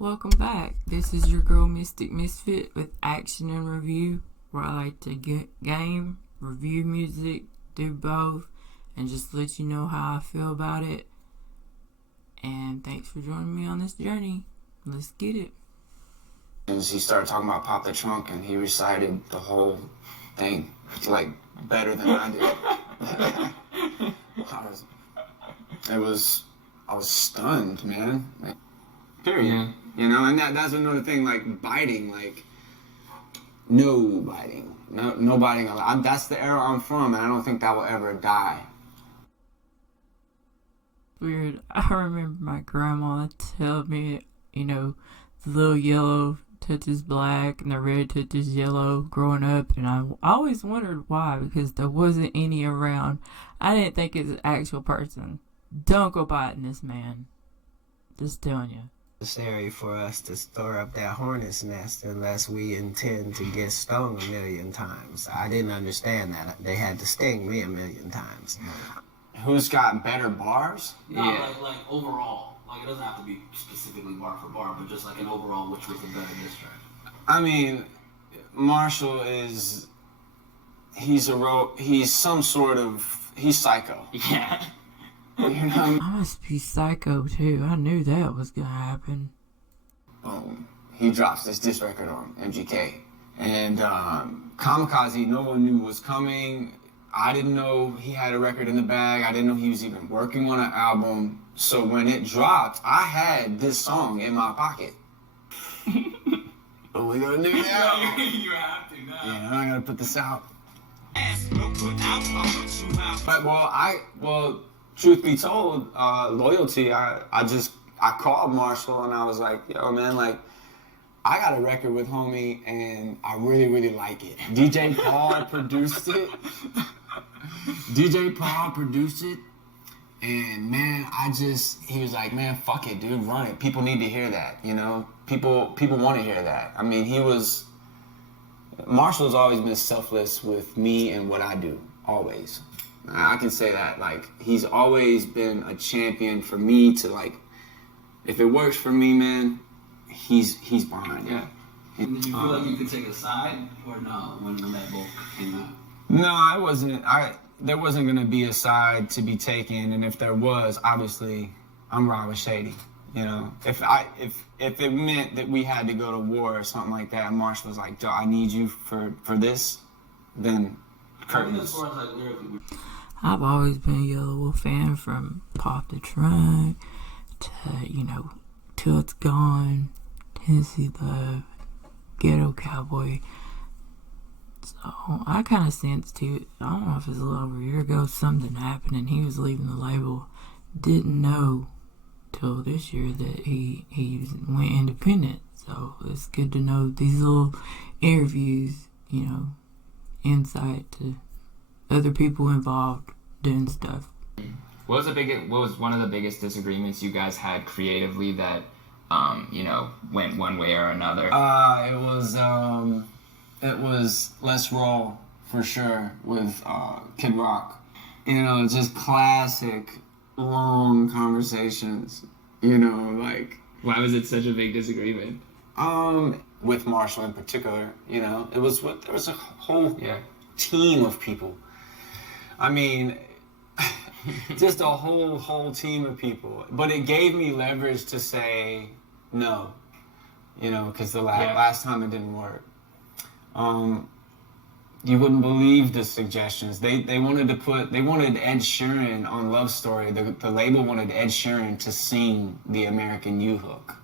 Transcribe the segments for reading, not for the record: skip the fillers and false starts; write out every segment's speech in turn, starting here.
Welcome back. This is your girl Mystic Misfit with Action and Review, where I like to game, review music, do both, and just let you know how I feel about it. And thanks for joining me on this journey. Let's get it. He started talking about Pop the Trunk, and he recited the whole thing, like, better than I did. I was stunned, man. Like, period. Yeah. You know, and that's another thing, like, biting, like, no biting. No biting. That's the era I'm from, and I don't think that will ever die. Weird. I remember my grandma telling me, you know, the little yellow touches black and the red touches yellow growing up, and I always wondered why, because there wasn't any around. I didn't think it's an actual person. Don't go biting this man. Just telling you. Necessary for us to store up that hornet's nest unless we intend to get stung a million times. I didn't understand that. They had to sting me a million times. Who's got better bars? No, yeah. like overall. Like, it doesn't have to be specifically bar for bar, but just like an overall, which was the better diss track. I mean, Marshall is, he's some sort of, he's psycho. Yeah. You know? I must be psycho too. I knew that was gonna happen. He drops this diss record on MGK. And Kamikaze, no one knew was coming. I didn't know he had a record in the bag. I didn't know he was even working on an album. So when it dropped, I had this song in my pocket. What we gonna do now? You have to now. Yeah, I gotta put this out. But truth be told, loyalty, I called Marshall and I was like, yo man, like, I got a record with homie and I really, really like it. DJ Paul produced it. And man, he was like, man, fuck it, dude, run it. People need to hear that, you know? People want to hear that. I mean, Marshall's always been selfless with me and what I do, always. I can say that, like, he's always been a champion for me to, like, if it works for me, man, he's behind it. Yeah. And did you feel like you could take a side, or no, when that both came out? No, there wasn't gonna be a side to be taken, and if there was, obviously, I'm riding with Shady. You know, if it meant that we had to go to war or something like that, and Marshall was like, I need you for this, then curtains. I've always been a Yelawolf fan from Pop the Trunk to, you know, Till It's Gone, Tennessee Love, Ghetto Cowboy. So I kind of sensed I don't know if it was a little over a year ago, something happened and he was leaving the label. Didn't know till this year that he went independent. So it's good to know these little interviews, you know, insight to other people involved doing stuff. What was one of the biggest disagreements you guys had creatively that you know, went one way or another? It was Let's Roll for sure with Kid Rock. You know, it's just classic long conversations. You know, like, why was it such a big disagreement? With Marshall in particular, you know, there was a whole team of people. I mean, just a whole team of people. But it gave me leverage to say no, you know, because the last time it didn't work. You wouldn't believe the suggestions. They wanted Ed Sheeran on Love Story. The label wanted Ed Sheeran to sing the American U hook.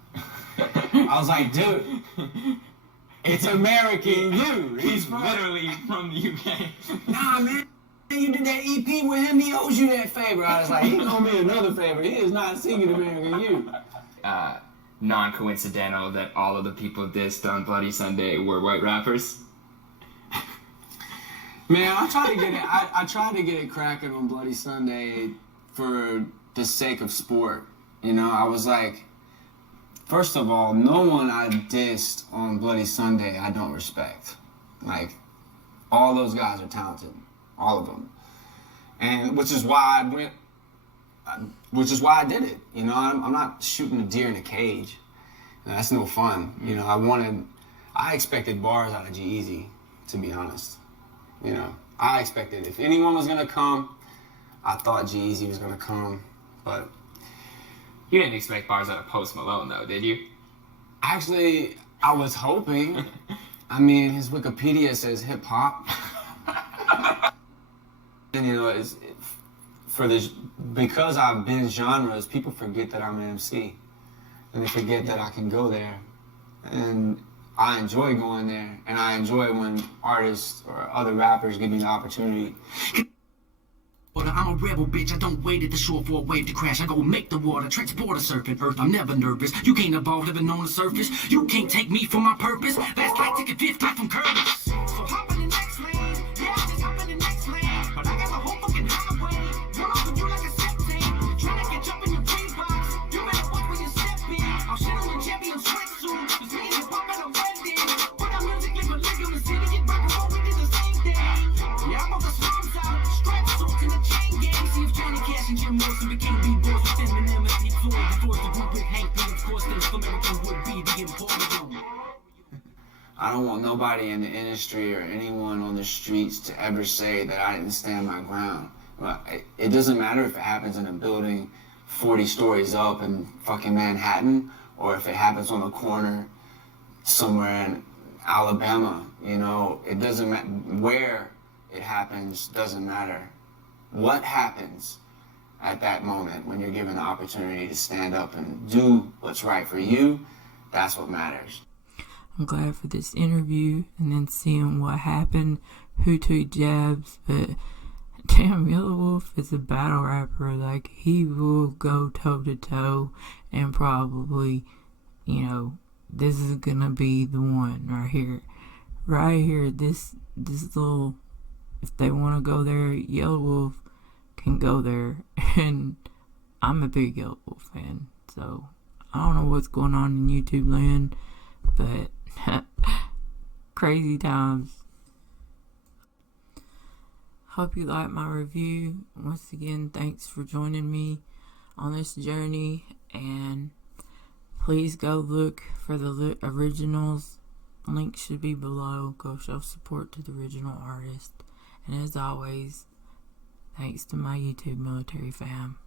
I was like, dude, it's American U. He's literally from the UK. Nah, man. You did that EP with him, he owes you that favor. I was like, he owe me another favor. He is not singing American U. Non-coincidental that all of the people dissed on Bloody Sunday were white rappers? Man, I tried to get it cracking on Bloody Sunday for the sake of sport. You know, I was like, first of all, no one I dissed on Bloody Sunday I don't respect. Like, all those guys are talented. All of them. And which is why I did it. You know, I'm not shooting a deer in a cage. That's no fun. You know, I expected bars out of G-Eazy, to be honest. You know, I expected if anyone was gonna come, I thought G-Eazy was gonna come, but You didn't expect bars out of Post Malone, though, did you? actually, I was hoping. I mean, his Wikipedia says hip hop. And you know, because I've been genres, people forget that I'm an MC, and they forget that I can go there, and I enjoy going there, and I enjoy when artists or other rappers give me the opportunity. But I'm a rebel, bitch. I don't wait at the shore for a wave to crash. I go make the water, transport a surfing earth. I'm never nervous. You can't evolve living on the surface. You can't take me for my purpose. That's like taking fifth life from Curtis. So hop in the next lane. Yeah, I just hop in the next lane. But I got the whole fucking highway. Run over you like a septic. Trying to catch up in your green box. You better watch where you step in. I'll shit on the champion sweatsuit. Cause me and hip hop at a wedding. Put our music, live a live in the city. Get rock and roll, we did the same thing. Yeah, I'm on the slums out. Stretch suits in the chain gang. See if Johnny Cash and Jim Morrison became B-boys with Eminem and Pete Floyd. Before the group with Hank, then of course then American would be the important one. I don't want nobody in the industry or anyone on the streets to ever say that I didn't stand my ground. It doesn't matter if it happens in a building 40 stories up in fucking Manhattan, or if it happens on a corner somewhere in Alabama. You know, it doesn't matter where it happens, doesn't matter. What happens at that moment when you're given the opportunity to stand up and do what's right for you, that's what matters. I'm glad for this interview and then seeing what happened, who took jabs, but damn, Yelawolf is a battle rapper. Like, he will go toe to toe and probably, you know, this is gonna be the one right here. Right here, this little, if they want to go there, Yelawolf can go there. And I'm a big Yelawolf fan, so I don't know what's going on in YouTube land, but crazy times. Hope you like my review. Once again, thanks for joining me on this journey, and please go look for the originals. Link should be below. Go show support to the original artist. And as always, thanks to my YouTube military fam.